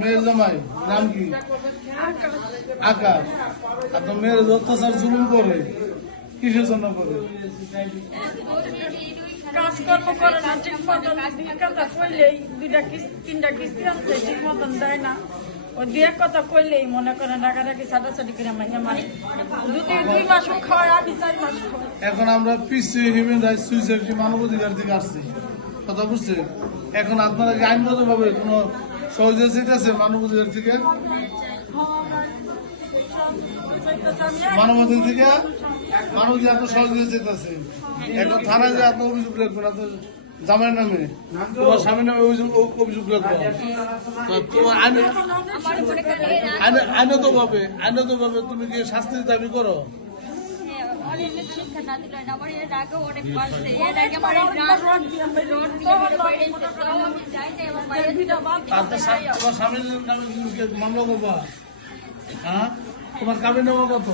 মেয়ের জামাই নাম কি? আকাশ। আর তো মেয়ের অত্যাচার জুলুম করে কিসের জন্য করে? কাজকর্ম করে না ঠিক মতন, কথা কইলেই 2-3টা কিস্তি আনছে ঠিক মতন দেয় না। ওই 2 কথা কইলেই মনে করেন রাগারাগি ছাটাছাটি করে মাইনে মারে। 2 মাস খাওয়ায়, আমি 4 মাস খাওয়াই। এখন আমরা পিসি হিউম্যান রাইটস সুইসাইড মানবাধিকার থেকে আসছি, কথা বুঝছে? এখন আপনারা কি আইনগত ভাবে কোনো সহযোগিতা আছে মানবাধিকার থেকে? মানবাধিকার থেকে মানবাধিকার আপনার সহযোগিতা আছে। এখন থানায় যে আপনার অভিযোগ রাখবেন আপনার জামাইয়ের নামে, তোমার স্বামীর নামে অভিযোগ রাখবেন। তোমার আইনত ভাবে তুমি কি শাস্তির দাবি করো? তোমার স্বামীর নামে মামলা করবা? হ্যাঁ, তোমার কাবিন নামা কত?